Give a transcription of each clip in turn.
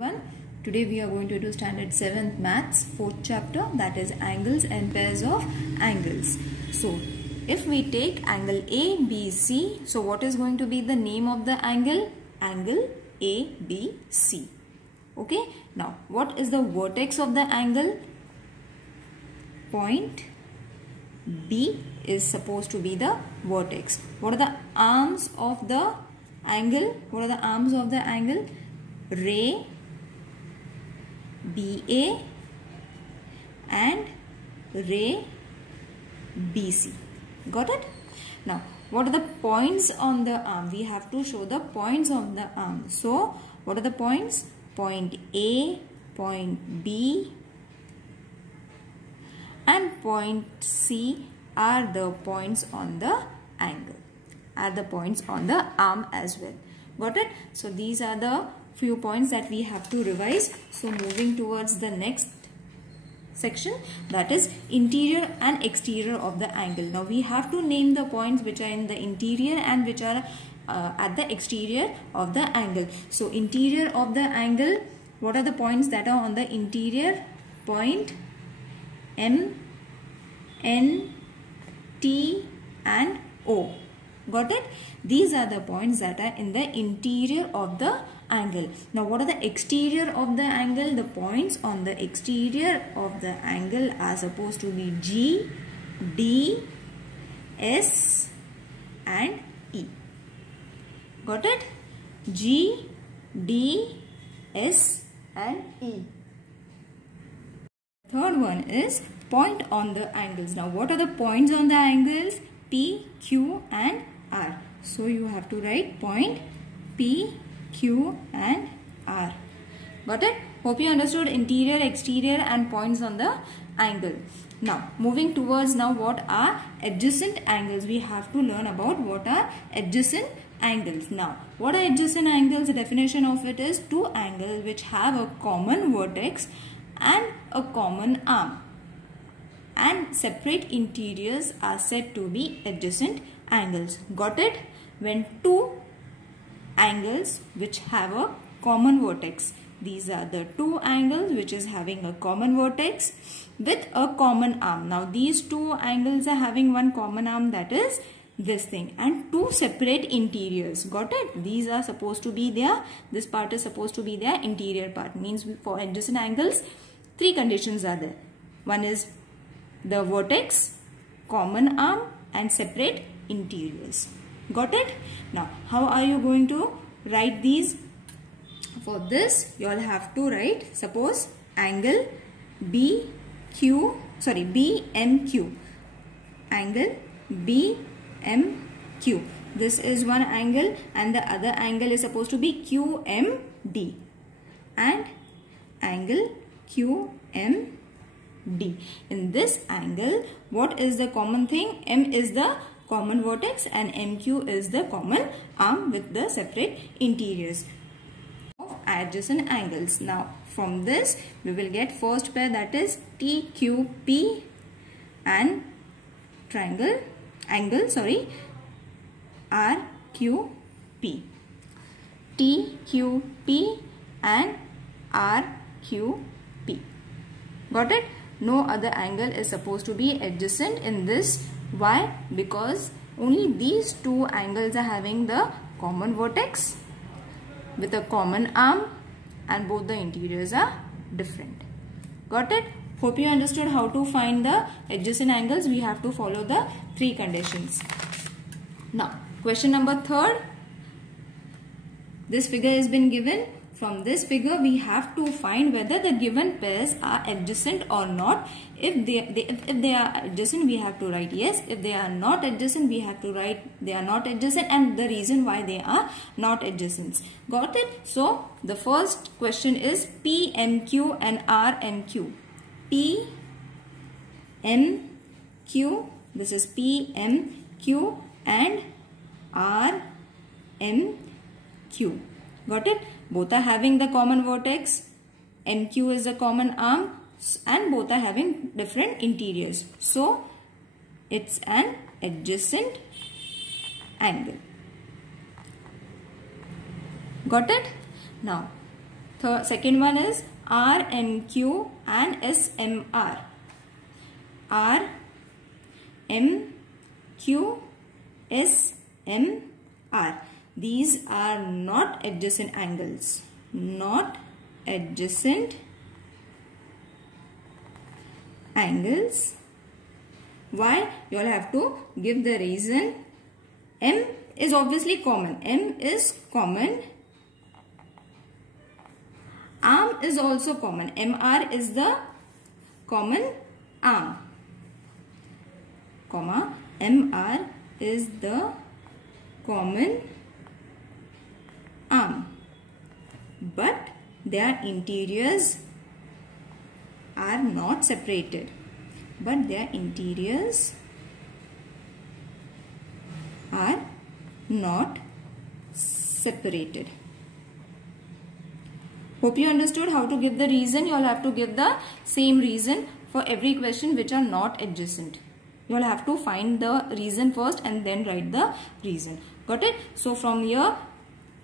One. Today we are going to do standard 7th maths 4th chapter, that is angles and pairs of angles. So if we take angle ABC, so what is going to be the name of the angle? Angle ABC. Okay, now what is the vertex of the angle? Point B is supposed to be the vertex. What are the arms of the angle? What are the arms of the angle? Ray BA and ray BC. Got it? Now, what are the points on the arm? We have to show the points on the arm. So, what are the points? Point A, point B and point C are the points on the angle. Are the points on the arm as well. Got it? So, these are the few points that we have to revise. So moving towards the next section, that is interior and exterior of the angle. Now we have to name the points which are in the interior and which are at the exterior of the angle. So interior of the angle, what are the points that are on the interior? Point M, N, T and O. Got it? These are the points that are in the interior of the angle. Now what are the exterior of the angle? The points on the exterior of the angle are supposed to be G, D, S and E. Got it? G, D, S and E. Third one is point on the angles. Now what are the points on the angles? P, Q and R. So you have to write point P, Q and R. Got it? Hope you understood interior, exterior and points on the angle. Now moving towards what are adjacent angles. We have to learn about what are adjacent angles. Now what are adjacent angles? The definition of it is two angles which have a common vertex and a common arm and separate interiors are said to be adjacent angles. Got it? When two angles which have a common vertex. These are the two angles which is having a common vertex with a common arm. Now these two angles are having one common arm, that is this thing, and two separate interiors. Got it? These are supposed to be their, this part is supposed to be their interior part. Means for adjacent angles, three conditions are there. One is the vertex, common arm and separate interiors. Got it? Now how are you going to write these? For this you all have to write, suppose angle BMQ, angle BMQ. This is one angle and the other angle is supposed to be QMD and angle QMD. In this angle, what is the common thing? M is the common vertex and MQ is the common arm with the separate interiors of adjacent angles. Now from this we will get first pair, that is TQP and angle RQP. TQP and RQP. Got it? No other angle is supposed to be adjacent in this. Why? Because only these two angles are having the common vertex with a common arm and both the interiors are different. Got it? Hope you understood how to find the adjacent angles. We have to follow the three conditions. Now, question number 3rd. This figure has been given. From this figure, we have to find whether the given pairs are adjacent or not. If they are adjacent, we have to write yes. If they are not adjacent, we have to write they are not adjacent and the reason why they are not adjacent. Got it? So, the first question is PMQ and RMQ. PMQ, this is PMQ and RMQ. Got it? Both are having the common vertex, MQ is the common arm and both are having different interiors. So, it's an adjacent angle. Got it? Now, Second one is RMQ and SMR. RMQ, SMR. These are not adjacent angles. Not adjacent angles. Why? You all have to give the reason. M is obviously common. M is common. Arm is also common. MR is the common arm. Comma. MR is the common arm. But their interiors are not separated. But their interiors are not separated. Hope you understood how to give the reason. You all have to give the same reason for every question which are not adjacent. You all have to find the reason first and then write the reason. Got it? So from here,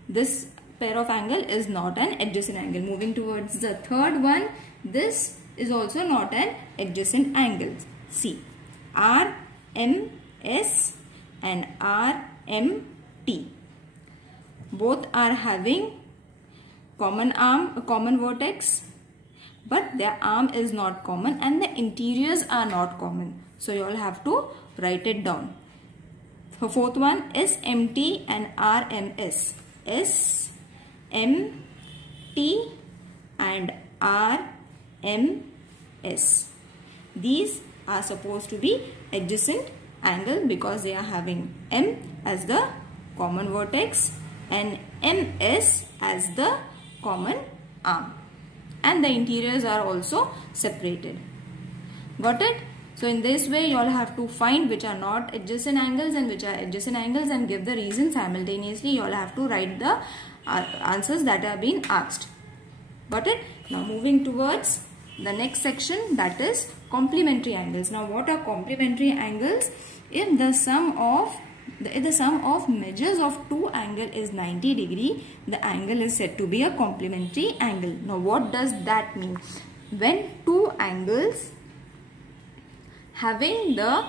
this pair of angle is not an adjacent angle. Moving towards the third one, this is also not an adjacent angle. See, RMS and RMT. Both are having common arm, common vertex, but their arm is not common and the interiors are not common. So you all have to write it down. For fourth one, SMT and RMS. SMT and RMS. These are supposed to be adjacent angle because they are having M as the common vertex and MS as the common arm. And the interiors are also separated. Got it? So in this way you all have to find which are not adjacent angles and which are adjacent angles and give the reason simultaneously. You all have to write the answers that are being asked. Got it? Now moving towards the next section, that is complementary angles. Now what are complementary angles? If the sum of measures of two angles is 90 degree, the angle is said to be a complementary angle. Now what does that mean? When two angles having the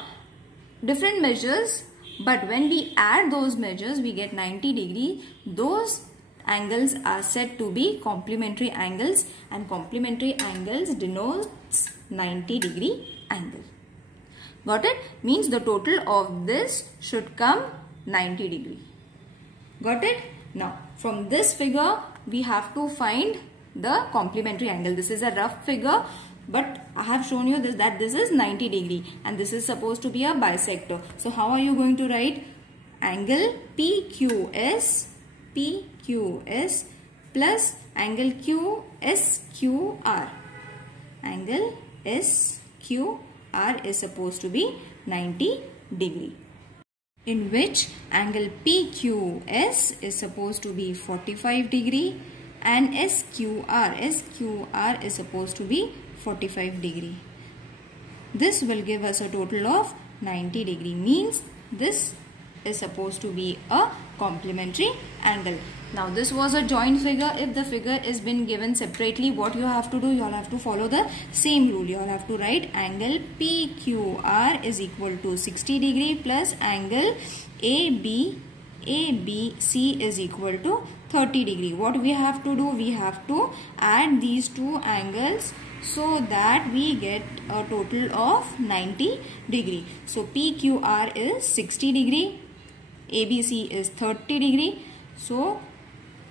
different measures, but when we add those measures we get 90 degree, those angles are said to be complementary angles, and complementary angles denotes 90 degree angle. Got it? Means the total of this should come 90 degree. Got it? Now from this figure we have to find the complementary angle. This is a rough figure, but I have shown you that this is 90 degree and this is supposed to be a bisector. So how are you going to write? Angle PQS plus angle QSQR. Angle SQR is supposed to be 90 degree. In which angle PQS is supposed to be 45 degree and SQR is supposed to be 45 degree. This will give us a total of 90 degree. Means this is supposed to be a complementary angle. Now this was a joint figure. If the figure is been given separately, what you have to do? You all have to follow the same rule. You all have to write angle PQR is equal to 60 degree plus angle ABC is equal to 30 degree. What we have to do? We have to add these two angles so that we get a total of 90 degree. So PQR is 60 degree, ABC is 30 degree. So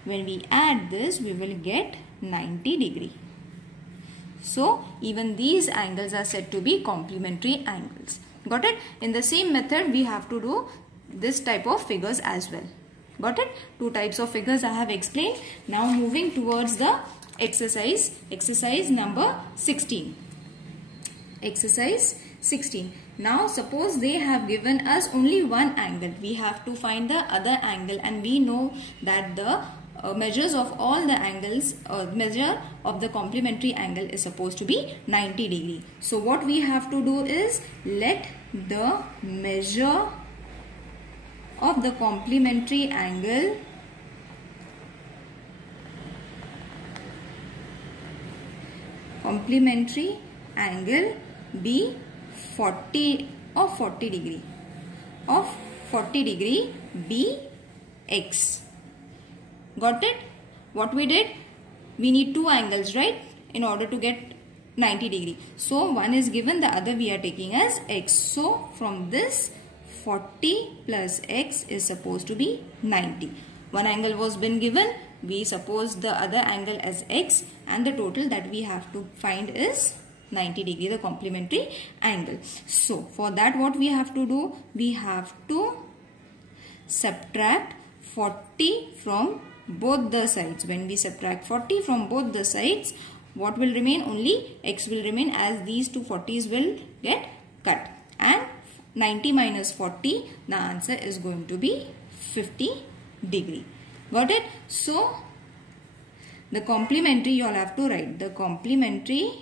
when we add this, we will get 90 degree. So even these angles are said to be complementary angles. Got it? In the same method, we have to do this type of figures as well. Got it? Two types of figures I have explained. Now moving towards the exercise number 16. Exercise 16. Now suppose they have given us only one angle. We have to find the other angle, and we know that the measures of all the angles, measure of the complementary angle is supposed to be 90 degree. So what we have to do is let the measure of the complementary angle complementary angle be 40 degree of 40 degree be x. Got it? What we did? We need two angles, right? In order to get 90 degree. So one is given, the other we are taking as x. So from this 40 plus x is supposed to be 90. One angle was been given. We suppose the other angle as x, and the total that we have to find is 90 degree, the complementary angle. So for that what we have to do? We have to subtract 40 from both the sides. When we subtract 40 from both the sides, what will remain? Only x will remain, as these two 40s will get cut. And 90 minus 40, the answer is going to be 50 degree. Got it? So the complementary, you all have to write the complementary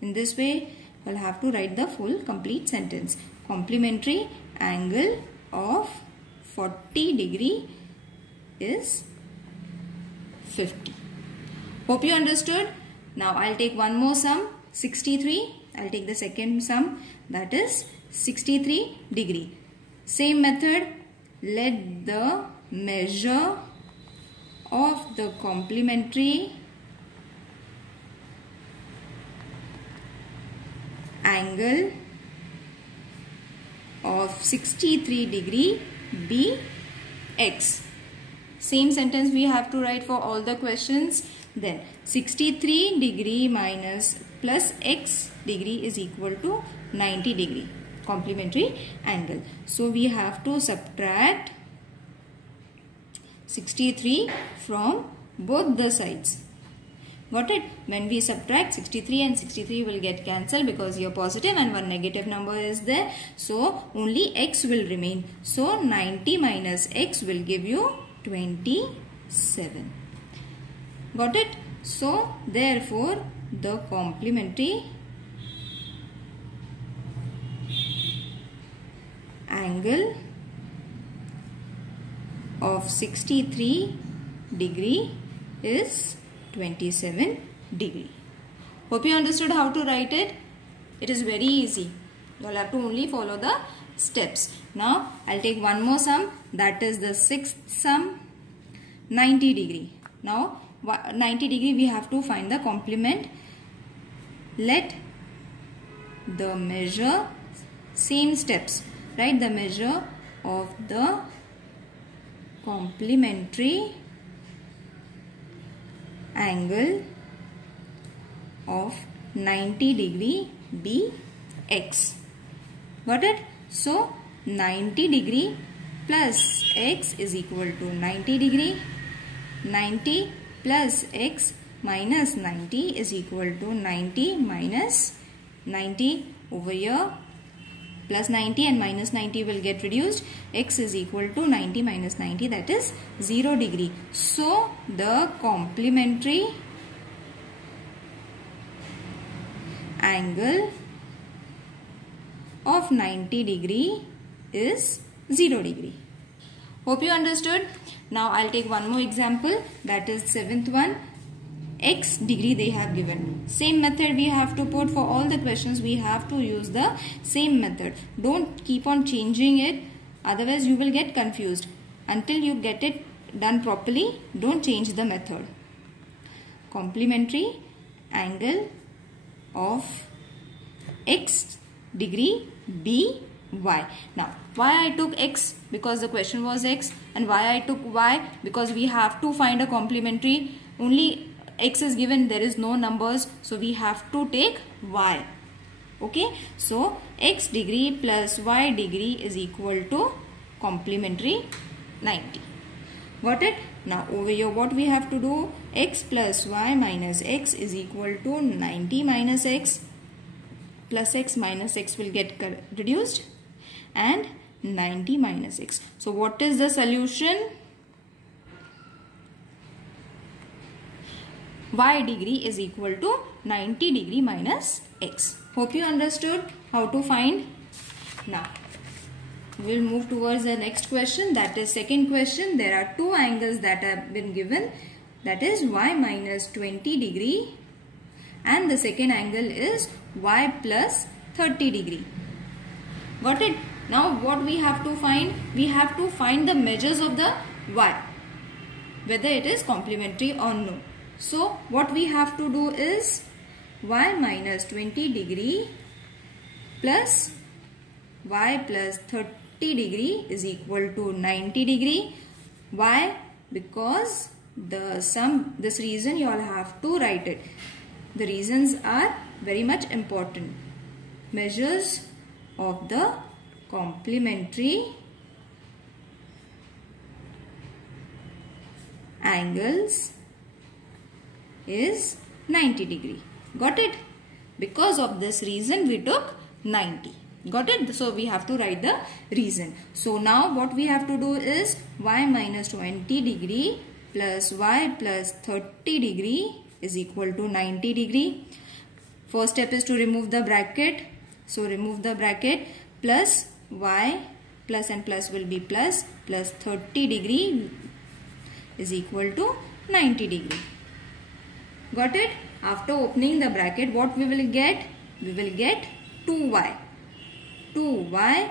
in this way. You will have to write the full complete sentence. Complementary angle of 40 degree is 50. Hope you understood. Now I'll take one more sum, 63. I'll take the second sum, that is 63 degree. Same method. Let the measure of the complementary angle of 63 degree be x. Same sentence we have to write for all the questions. Then 63 degree minus plus x degree is equal to 90 degree complementary angle. So we have to subtract 63 from both the sides. Got it? When we subtract, 63 and 63 will get cancelled because here positive and one negative number is there. So only x will remain. So 90 minus x will give you 27. Got it? So therefore the complementary angle of 63 degree is 27 degree. Hope you understood how to write it. It is very easy. You will have to only follow the steps. Now I'll take one more sum, that is the sixth sum, 90 degree. Now 90 degree we have to find the complement. Let the measure, same steps, write the measure of the complementary angle of 90 degree be x. Got it? So 90 degree plus x is equal to 90 degree. 90 plus x minus 90 is equal to 90 minus 90 over here. Plus 90 and minus 90 will get reduced. X is equal to 90 minus 90, that is 0 degree. So the complementary angle of 90 degree is 0 degree. Hope you understood. Now I'll take one more example, that is seventh one. X degree they have given. Same method we have to put for all the questions. We have to use the same method. Don't keep on changing it, otherwise you will get confused. Until you get it done properly, don't change the method. Complementary angle of x degree be y. Now why I took x? Because the question was x, and why I took y? Because we have to find a complementary. Only x is given, there is no numbers, so we have to take y. Okay, so x degree plus y degree is equal to complementary 90. Got it? Now over here what we have to do? X plus y minus x is equal to 90 minus x. Plus x minus x will get reduced, and 90 minus x. So what is the solution? Y degree is equal to 90 degree minus x. Hope you understood how to find. Now we will move towards the next question, that is second question. There are two angles that have been given, that is y minus 20 degree and the second angle is y plus 30 degree. Got it? Now what we have to find? We have to find the measures of the y, whether it is complementary or no. So what we have to do is y minus 20 degree plus y plus 30 degree is equal to 90 degree. Why? Because this reason you all have to write it. The reasons are very much important. Measures of the complementary angles is 90 degree. Got it? Because of this reason we took 90. Got it? So we have to write the reason. So now what we have to do is y minus 20 degree plus y plus 30 degree is equal to 90 degree. First step is to remove the bracket. So remove the bracket, plus y plus and plus will be plus 30 degree is equal to 90 degree. Got it? After opening the bracket, what we will get? We will get 2y. 2y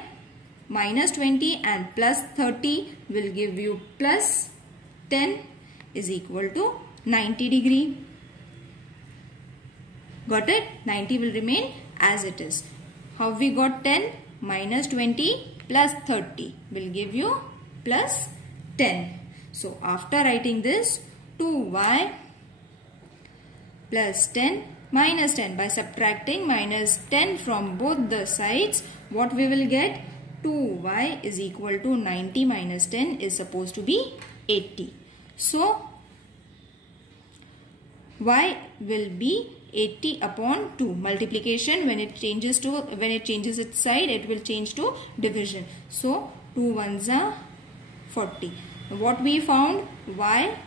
minus 20 and plus 30 will give you plus 10 is equal to 90 degree. Got it? 90 will remain as it is. How we got 10? Minus 20 plus 30 will give you plus 10. So after writing this, 2y plus 10 minus 10, by subtracting minus 10 from both the sides, what we will get? 2y is equal to 90 minus 10 is supposed to be 80. So y will be 80 upon 2. Multiplication, when it changes its side, it will change to division. So 2 ones are 40. What we found? Y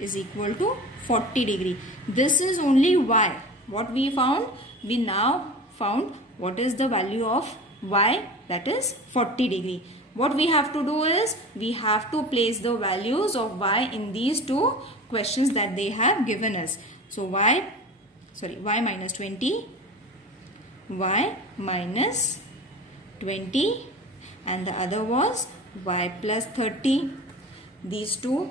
is equal to 40 degree. This is only y. What we found? We now found what is the value of y, that is 40 degree. What we have to do is we have to place the values of y in these two questions that they have given us. So y minus 20, y minus 20, and the other was y plus 30. These two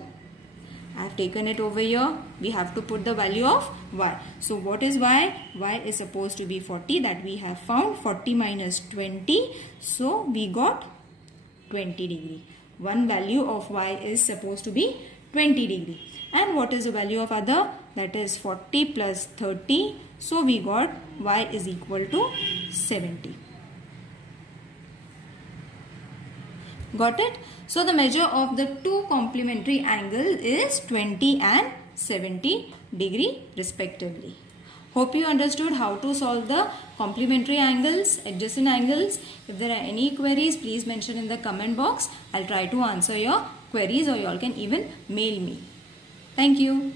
I have taken it over here. We have to put the value of y. So what is y? Y is supposed to be 40, that we have found. 40 minus 20. So we got 20 degree. One value of y is supposed to be 20 degree. And what is the value of other? That is 40 plus 30. So we got y is equal to 70. Got it? So the measure of the two complementary angles is 20 and 70 degree respectively. Hope you understood how to solve the complementary angles, adjacent angles. If there are any queries, please mention in the comment box. I'll try to answer your queries, or you all can even mail me. Thank you.